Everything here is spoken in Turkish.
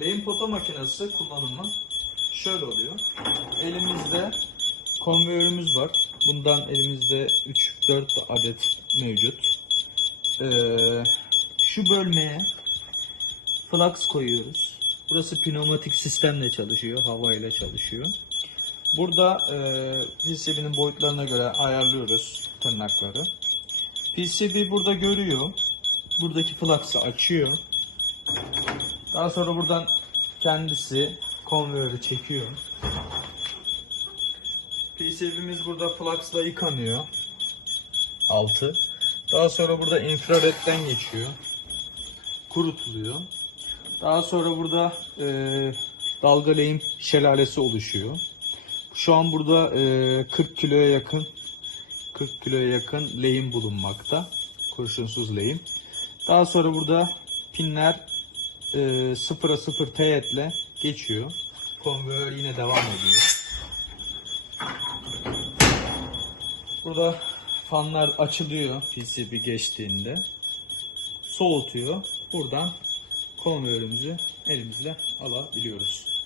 Lane foto makinesi kullanımı şöyle oluyor. Elimizde konveyörümüz var. Bundan elimizde 3-4 adet mevcut. Ee, şu bölmeye flux koyuyoruz. Burası pneumatik sistemle çalışıyor, hava ile çalışıyor. Burada e, PCB'nin boyutlarına göre ayarlıyoruz tırnakları. PCB burada görüyor. Buradaki flux'ı açıyor. Daha sonra buradan kendisi konveyörü çekiyor. PCB'miz burada flux'la yıkanıyor. Altı. Daha sonra burada infraredden geçiyor. Kurutuluyor. Daha sonra burada e, dalga lehim şelalesi oluşuyor. Şu an burada e, 40 kiloya yakın 40 kiloya yakın lehim bulunmakta. Kurşunsuz lehim. Daha sonra burada pinler e, 0'a 0 teğetle geçiyor. Konveyör yine devam ediyor. Burada fanlar açılıyor PCB geçtiğinde. Soğutuyor. Buradan konveyörümüzü elimizle alabiliyoruz.